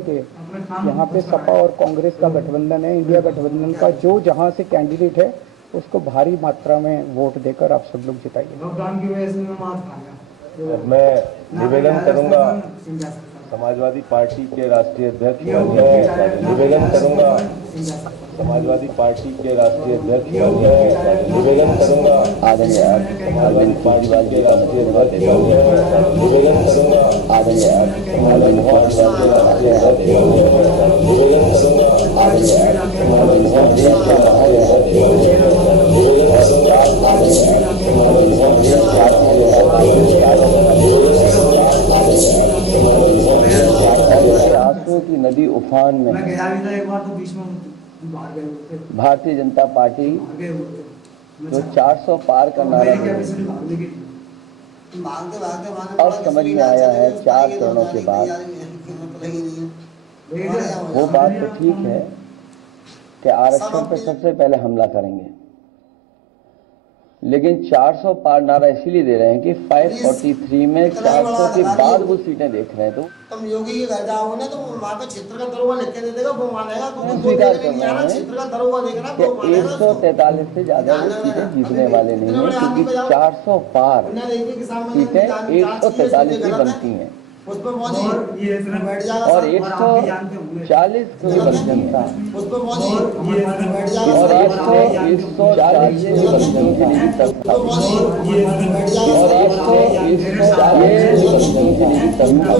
के यहाँ पे सपा और कांग्रेस का गठबंधन है। इंडिया गठबंधन का जो जहाँ से कैंडिडेट है उसको भारी मात्रा में वोट देकर आप सब लोग जिताइए। लॉकडाउन की वजह से मैं मार खा गया। और मैं निवेदन करूंगा समाजवादी पार्टी के राष्ट्रीय अध्यक्ष निवेदन करूंगा समाजवादी पार्टी के राष्ट्रीय अध्यक्ष निवेदन करूंगा आदरणीय समाजवादी पार्टी के राष्ट्रीय अध्यक्ष निवेदन करूंगा आदरणीय समाजवादी पार्टी के राष्ट्रीय अध्यक्ष निवेदन करूंगा आदरणीय आंसुओं की नदी उफान में मैं गया भी था एक बार तो बीच में भाग गए थे। भारतीय जनता पार्टी जो 400 पार का नारा अब समझ में आया है 4 चरणों के बाद वो बात तो ठीक है कि आरक्षण पर सबसे पहले हमला करेंगे, लेकिन 400 पार नारा इसीलिए दे रहे हैं कि 543 में 400 के बाद वो सीटें देख रहे हैं। तो तुम योगी के घर जाओगे ना तो वहाँ पे क्षेत्र का दरोगा लिख के दे देगा, वो मानेगा। स्वीकार कर रहे हैं क्षेत्र का दरोगा देखना कि 143 से ज्यादा वो सीटें जीतने वाले नहीं है, क्योंकि 400 पार सीटें 143 की बनती हैं उस पर मोदी बैठ जाएगा और 140 की जनसंख्या उस पर मोदी बैठ जाएगा और 140 की जनसंख्या के लिए संस्था और 140 की जनसंख्या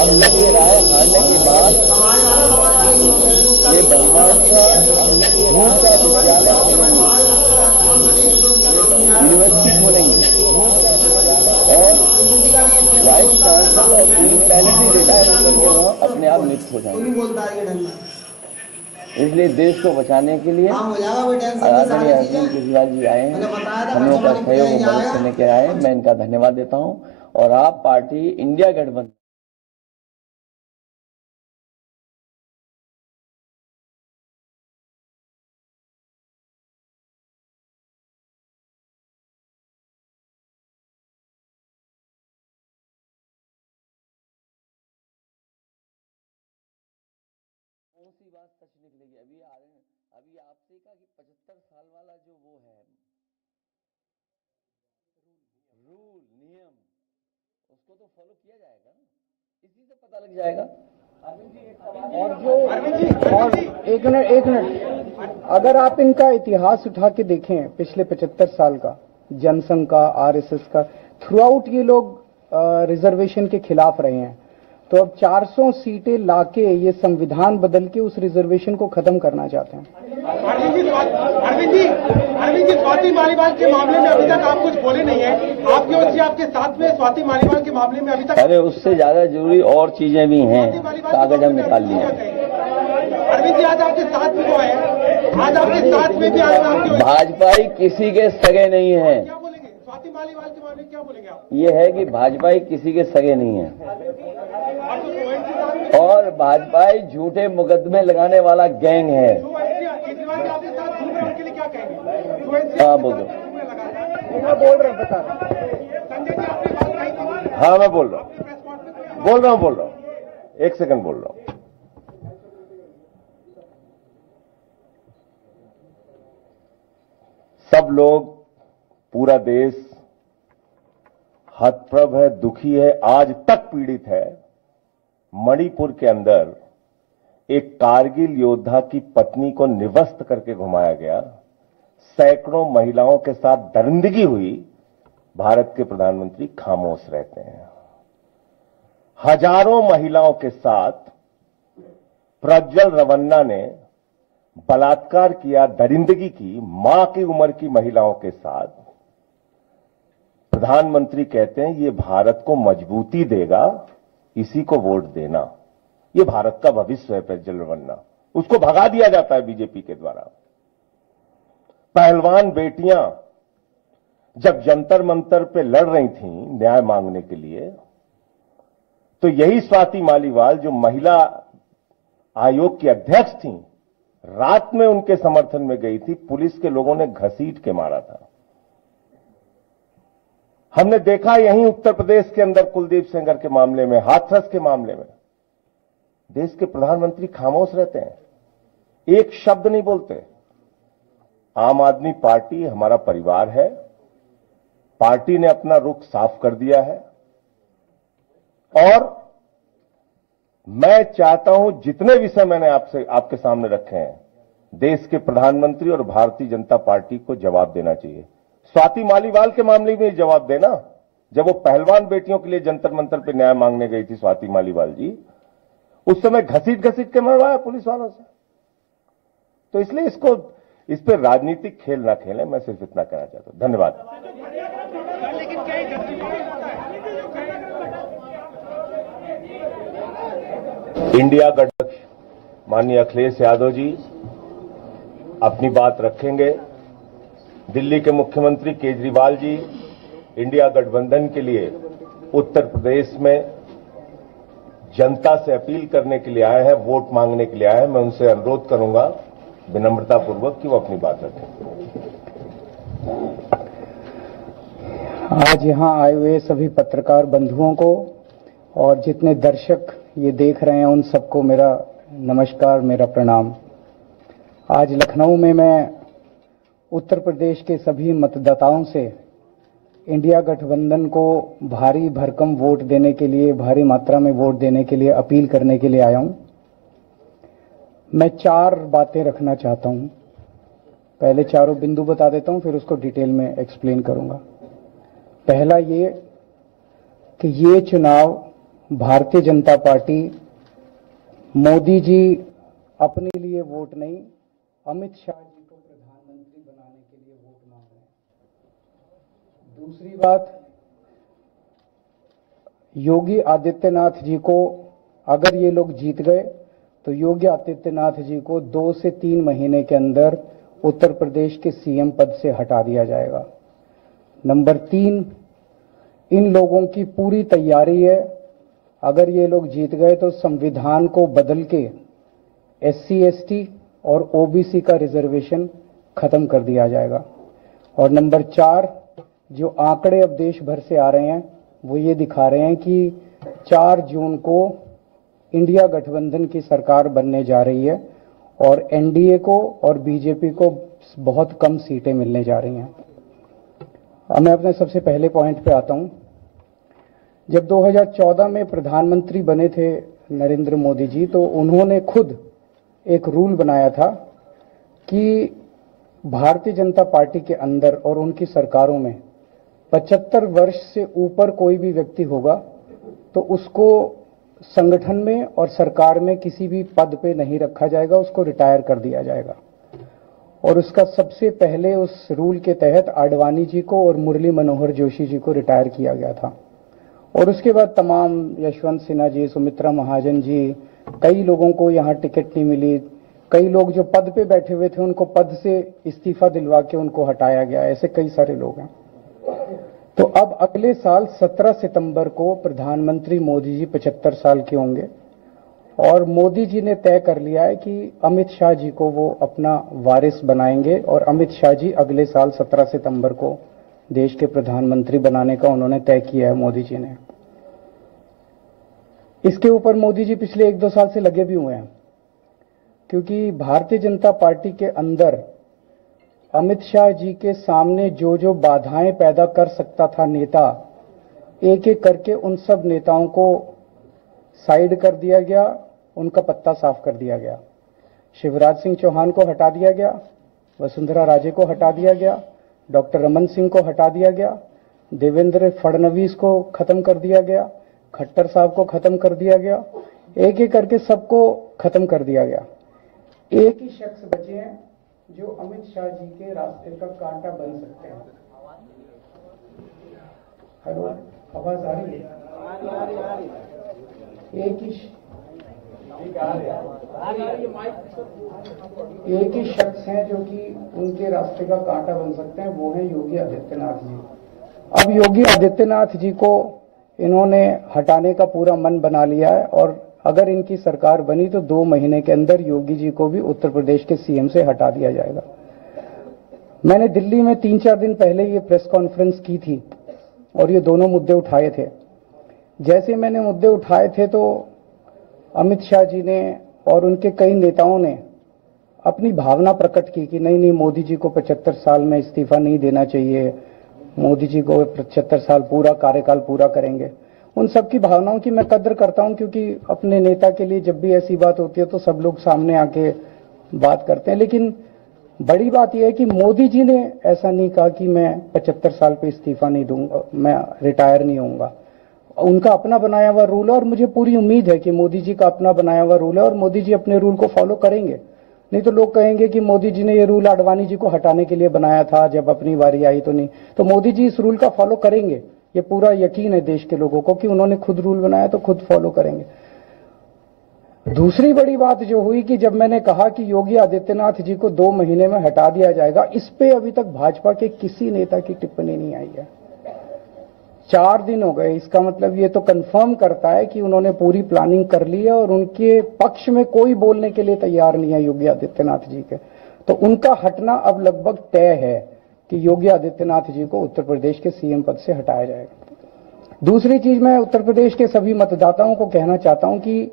अब लगे राय हारने के बाद ये ब्रह्मांड का भूत का विद्यालय यूनिवर्सिटी खोलेंगे और वाइस चांसलर और पूरी पैलिसी रिटायरमेंट करके वहाँ अपने आप नियुक्त हो जाएंगे। इसलिए देश को बचाने के लिए आदरणीय अरविंद केजरीवाल जी आए हैं, हम लोग का सहयोग मदद करने के आए, मैं इनका धन्यवाद देता हूं। और आप पार्टी इंडिया गठबंधन कौन सी बात सच निकलेगी? अभी आपसे कहा कि 75 साल वाला जो वो है रूल नियम, उसको तो फॉलो किया जाएगा ना, इसी से पता लग जाएगा। और एक मिनट अगर आप इनका इतिहास उठा के देखें पिछले 75 साल का, जनसंघ का, आरएसएस का, थ्रू आउट ये लोग रिजर्वेशन के खिलाफ रहे हैं। तो अब 400 सीटें लाके ये संविधान बदल के उस रिजर्वेशन को खत्म करना चाहते हैं। अरविंद जी स्वाति मालीवाल के मामले में अभी तक आप कुछ बोले नहीं है। आपकी ओर से आपके साथ में स्वाति मालीवाल के मामले में अभी तक अरे उससे ज्यादा जरूरी और चीजें भी हैं, कागज हम निकाल लिए। अरविंद जी आज आपके साथ में वो है, आज आपके साथ में भी आए भाजपाई किसी के सगे नहीं है। क्या बोलेंगे स्वाति मालीवाल के मामले में, क्या बोलेंगे आप? ये है कि भाजपाई किसी के सगे नहीं है और भाजपाई झूठे मुकदमे लगाने वाला गैंग है। हाँ बोल दो। मैं बोल रहा हूँ, बता हाँ मैं बोल रहा हूँ, एक सेकंड बोल रहा हूँ। सब लोग, पूरा देश हतप्रभ है, दुखी है, आज तक पीड़ित है। मणिपुर के अंदर एक कारगिल योद्धा की पत्नी को निवस्त करके घुमाया गया, सैकड़ों महिलाओं के साथ दरिंदगी हुई, भारत के प्रधानमंत्री खामोश रहते हैं। हजारों महिलाओं के साथ प्रज्वल रवन्ना ने बलात्कार किया, दरिंदगी की, मां की उम्र की महिलाओं के साथ। प्रधानमंत्री कहते हैं ये भारत को मजबूती देगा, इसी को वोट देना। ये भारत का भविष्य है प्रज्वल रवन्ना, उसको भगा दिया जाता है बीजेपी के द्वारा। पहलवान बेटियां जब जंतर मंतर पे लड़ रही थीं न्याय मांगने के लिए, तो यही स्वाति मालीवाल जो महिला आयोग की अध्यक्ष थीं, रात में उनके समर्थन में गई थी, पुलिस के लोगों ने घसीट के मारा था। हमने देखा यहीं उत्तर प्रदेश के अंदर कुलदीप सेंगर के मामले में, हाथरस के मामले में देश के प्रधानमंत्री खामोश रहते हैं, एक शब्द नहीं बोलते। आम आदमी पार्टी हमारा परिवार है, पार्टी ने अपना रुख साफ कर दिया है और मैं चाहता हूं जितने विषय मैंने आपके सामने रखे हैं, देश के प्रधानमंत्री और भारतीय जनता पार्टी को जवाब देना चाहिए। स्वाति मालीवाल के मामले में जवाब देना, जब वो पहलवान बेटियों के लिए जंतर मंतर पे न्याय मांगने गई थी स्वाति मालीवाल जी, उस समय घसीट के मरवाया पुलिस वालों से। तो इसलिए इस पर राजनीतिक खेल ना खेलें, मैं सिर्फ इतना कहना चाहता हूं। धन्यवाद। इंडिया गठबंधन माननीय अखिलेश यादव जी अपनी बात रखेंगे। दिल्ली के मुख्यमंत्री केजरीवाल जी इंडिया गठबंधन के लिए उत्तर प्रदेश में जनता से अपील करने के लिए आए हैं, वोट मांगने के लिए आए हैं। मैं उनसे अनुरोध करूंगा विनम्रता पूर्वक कि वो अपनी बात रखें। आज यहाँ आए हुए सभी पत्रकार बंधुओं को और जितने दर्शक ये देख रहे हैं उन सबको मेरा नमस्कार, मेरा प्रणाम। आज लखनऊ में मैं उत्तर प्रदेश के सभी मतदाताओं से इंडिया गठबंधन को भारी भरकम वोट देने के लिए, भारी मात्रा में वोट देने के लिए अपील करने के लिए आया हूं। मैं 4 बातें रखना चाहता हूं। पहले चारों बिंदु बता देता हूं, फिर उसको डिटेल में एक्सप्लेन करूंगा। पहला ये कि ये चुनाव भारतीय जनता पार्टी मोदी जी अपने लिए वोट नहीं, अमित शाह जी को प्रधानमंत्री बनाने के लिए वोट मांग रहे हैं। दूसरी बात, योगी आदित्यनाथ जी को अगर ये लोग जीत गए तो योगी आदित्यनाथ जी को 2 से 3 महीने के अंदर उत्तर प्रदेश के सीएम पद से हटा दिया जाएगा। नंबर 3, इन लोगों की पूरी तैयारी है, अगर ये लोग जीत गए तो संविधान को बदल के SC ST और OBC का रिजर्वेशन खत्म कर दिया जाएगा। और नंबर 4, जो आंकड़े अब देश भर से आ रहे हैं वो ये दिखा रहे हैं कि 4 जून को इंडिया गठबंधन की सरकार बनने जा रही है और NDA को और बीजेपी को बहुत कम सीटें मिलने जा रही हैं। अब मैं अपने सबसे पहले पॉइंट पे आता हूं। जब 2014 में प्रधानमंत्री बने थे नरेंद्र मोदी जी, तो उन्होंने खुद एक रूल बनाया था कि भारतीय जनता पार्टी के अंदर और उनकी सरकारों में 75 वर्ष से ऊपर कोई भी व्यक्ति होगा तो उसको संगठन में और सरकार में किसी भी पद पे नहीं रखा जाएगा, उसको रिटायर कर दिया जाएगा। और उसका सबसे पहले उस रूल के तहत आडवाणी जी को और मुरली मनोहर जोशी जी को रिटायर किया गया था। और उसके बाद तमाम यशवंत सिन्हा जी, सुमित्रा महाजन जी, कई लोगों को यहाँ टिकट नहीं मिली, कई लोग जो पद पे बैठे हुए थे उनको पद से इस्तीफा दिलवा के उनको हटाया गया, ऐसे कई सारे लोग हैं। तो अब अगले साल 17 सितंबर को प्रधानमंत्री मोदी जी 75 साल के होंगे और मोदी जी ने तय कर लिया है कि अमित शाह जी को वो अपना वारिस बनाएंगे और अमित शाह जी अगले साल 17 सितंबर को देश के प्रधानमंत्री बनाने का उन्होंने तय किया है मोदी जी ने। इसके ऊपर मोदी जी पिछले 1-2 साल से लगे भी हुए हैं, क्योंकि भारतीय जनता पार्टी के अंदर अमित शाह जी के सामने जो जो बाधाएं पैदा कर सकता था नेता, एक एक करके उन सब नेताओं को साइड कर दिया गया, उनका पत्ता साफ कर दिया गया। शिवराज सिंह चौहान को हटा दिया गया, वसुंधरा राजे को हटा दिया गया, डॉक्टर रमन सिंह को हटा दिया गया, देवेंद्र फडणवीस को खत्म कर दिया गया, खट्टर साहब को खत्म कर दिया गया, एक एक करके सबको खत्म कर दिया गया। एक ही शख्स बचे हैं जो अमित शाह जी के रास्ते का कांटा बन सकते हैं। हेलो, आवाज आ रही है? एक ही शख्स हैं जो कि उनके रास्ते का कांटा बन सकते हैं, वो है योगी आदित्यनाथ जी। अब योगी आदित्यनाथ जी को इन्होंने हटाने का पूरा मन बना लिया है और अगर इनकी सरकार बनी तो 2 महीने के अंदर योगी जी को भी उत्तर प्रदेश के सीएम से हटा दिया जाएगा। मैंने दिल्ली में 3-4 दिन पहले ये प्रेस कॉन्फ्रेंस की थी और ये दोनों मुद्दे उठाए थे। जैसे मैंने मुद्दे उठाए थे तो अमित शाह जी ने और उनके कई नेताओं ने अपनी भावना प्रकट की कि नहीं नहीं, मोदी जी को 75 साल में इस्तीफा नहीं देना चाहिए, मोदी जी को 75 साल पूरा कार्यकाल पूरा करेंगे। उन सब की भावनाओं की मैं कद्र करता हूं, क्योंकि अपने नेता के लिए जब भी ऐसी बात होती है तो सब लोग सामने आके बात करते हैं। लेकिन बड़ी बात यह है कि मोदी जी ने ऐसा नहीं कहा कि मैं 75 साल पे इस्तीफा नहीं दूंगा, मैं रिटायर नहीं होऊंगा। उनका अपना बनाया हुआ रूल है और मुझे पूरी उम्मीद है कि मोदी जी का अपना बनाया हुआ रूल है और मोदी जी अपने रूल को फॉलो करेंगे। नहीं तो लोग कहेंगे कि मोदी जी ने ये रूल आडवाणी जी को हटाने के लिए बनाया था, जब अपनी बारी आई तो नहीं। तो मोदी जी इस रूल का फॉलो करेंगे, ये पूरा यकीन है देश के लोगों को कि उन्होंने खुद रूल बनाया तो खुद फॉलो करेंगे। दूसरी बड़ी बात जो हुई कि जब मैंने कहा कि योगी आदित्यनाथ जी को 2 महीने में हटा दिया जाएगा, इस पे अभी तक भाजपा के किसी नेता की टिप्पणी नहीं आई है। 4 दिन हो गए, इसका मतलब ये तो कंफर्म करता है कि उन्होंने पूरी प्लानिंग कर ली है और उनके पक्ष में कोई बोलने के लिए तैयार नहीं है योगी आदित्यनाथ जी के। तो उनका हटना अब लगभग तय है कि योगी आदित्यनाथ जी को उत्तर प्रदेश के सीएम पद से हटाया जाएगा। दूसरी चीज, मैं उत्तर प्रदेश के सभी मतदाताओं को कहना चाहता हूं कि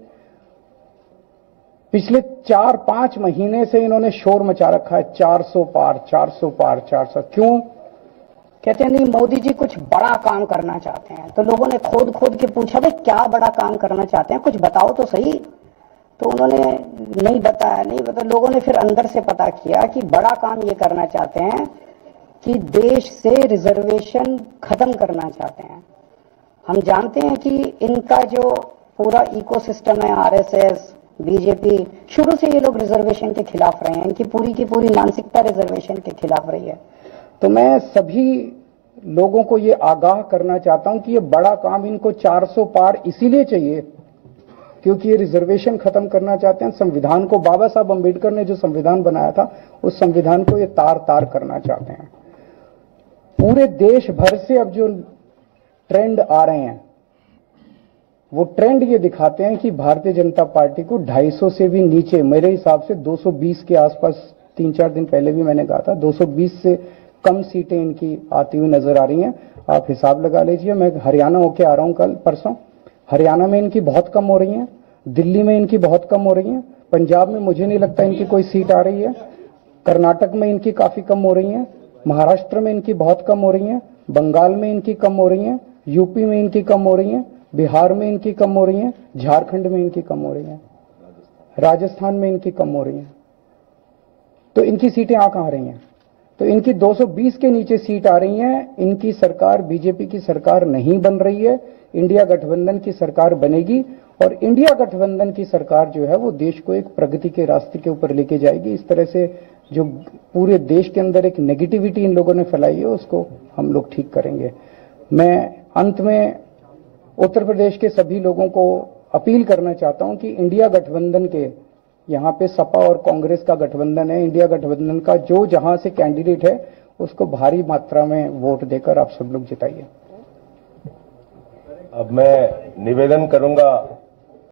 पिछले 4-5 महीने से इन्होंने शोर मचा रखा है 400 पार 400 पार 400। क्यों? कहते हैं नहीं मोदी जी कुछ बड़ा काम करना चाहते हैं। तो लोगों ने खोद के पूछा भाई क्या बड़ा काम करना चाहते हैं, कुछ बताओ तो सही। तो उन्होंने नहीं बताया। लोगों ने फिर अंदर से पता किया कि बड़ा काम ये करना चाहते हैं कि देश से रिजर्वेशन खत्म करना चाहते हैं। हम जानते हैं कि इनका जो पूरा इकोसिस्टम है, आरएसएस, बीजेपी, शुरू से ये लोग रिजर्वेशन के खिलाफ रहे हैं। इनकी पूरी की पूरी मानसिकता रिजर्वेशन के खिलाफ रही है। तो मैं सभी लोगों को ये आगाह करना चाहता हूं कि ये बड़ा काम इनको 400 पार इसीलिए चाहिए क्योंकि ये रिजर्वेशन खत्म करना चाहते हैं। संविधान को, बाबा साहब अंबेडकर ने जो संविधान बनाया था, उस संविधान को ये तार-तार करना चाहते हैं। पूरे देश भर से अब जो ट्रेंड आ रहे हैं, वो ट्रेंड ये दिखाते हैं कि भारतीय जनता पार्टी को 250 से भी नीचे, मेरे हिसाब से 220 के आसपास, 3-4 दिन पहले भी मैंने कहा था, 220 से कम सीटें इनकी आती हुई नजर आ रही हैं। आप हिसाब लगा लीजिए। मैं हरियाणा होके आ रहा हूं कल परसों, हरियाणा में इनकी बहुत कम हो रही हैं, दिल्ली में इनकी बहुत कम हो रही हैं, पंजाब में मुझे नहीं लगता इनकी कोई सीट आ रही है, कर्नाटक में इनकी काफी कम हो रही हैं, महाराष्ट्र में इनकी बहुत कम हो रही हैं, बंगाल में इनकी कम हो रही हैं, यूपी में इनकी कम हो रही हैं, बिहार में इनकी कम हो रही हैं, झारखंड में इनकी कम हो रही हैं, राजस्थान में इनकी कम हो रही हैं। तो इनकी सीटें आ कहां रही हैं? तो इनकी 220 के नीचे सीट आ रही हैं। इनकी सरकार बीजेपी की सरकार नहीं बन रही है, इंडिया गठबंधन की सरकार बनेगी और इंडिया गठबंधन की सरकार जो है वो देश को एक प्रगति के रास्ते के ऊपर लेके जाएगी। इस तरह से जो पूरे देश के अंदर एक नेगेटिविटी इन लोगों ने फैलाई है उसको हम लोग ठीक करेंगे। मैं अंत में उत्तर प्रदेश के सभी लोगों को अपील करना चाहता हूं कि इंडिया गठबंधन के, यहाँ पे सपा और कांग्रेस का गठबंधन है, इंडिया गठबंधन का जो जहां से कैंडिडेट है उसको भारी मात्रा में वोट देकर आप सब लोग जिताइए। अब मैं निवेदन करूंगा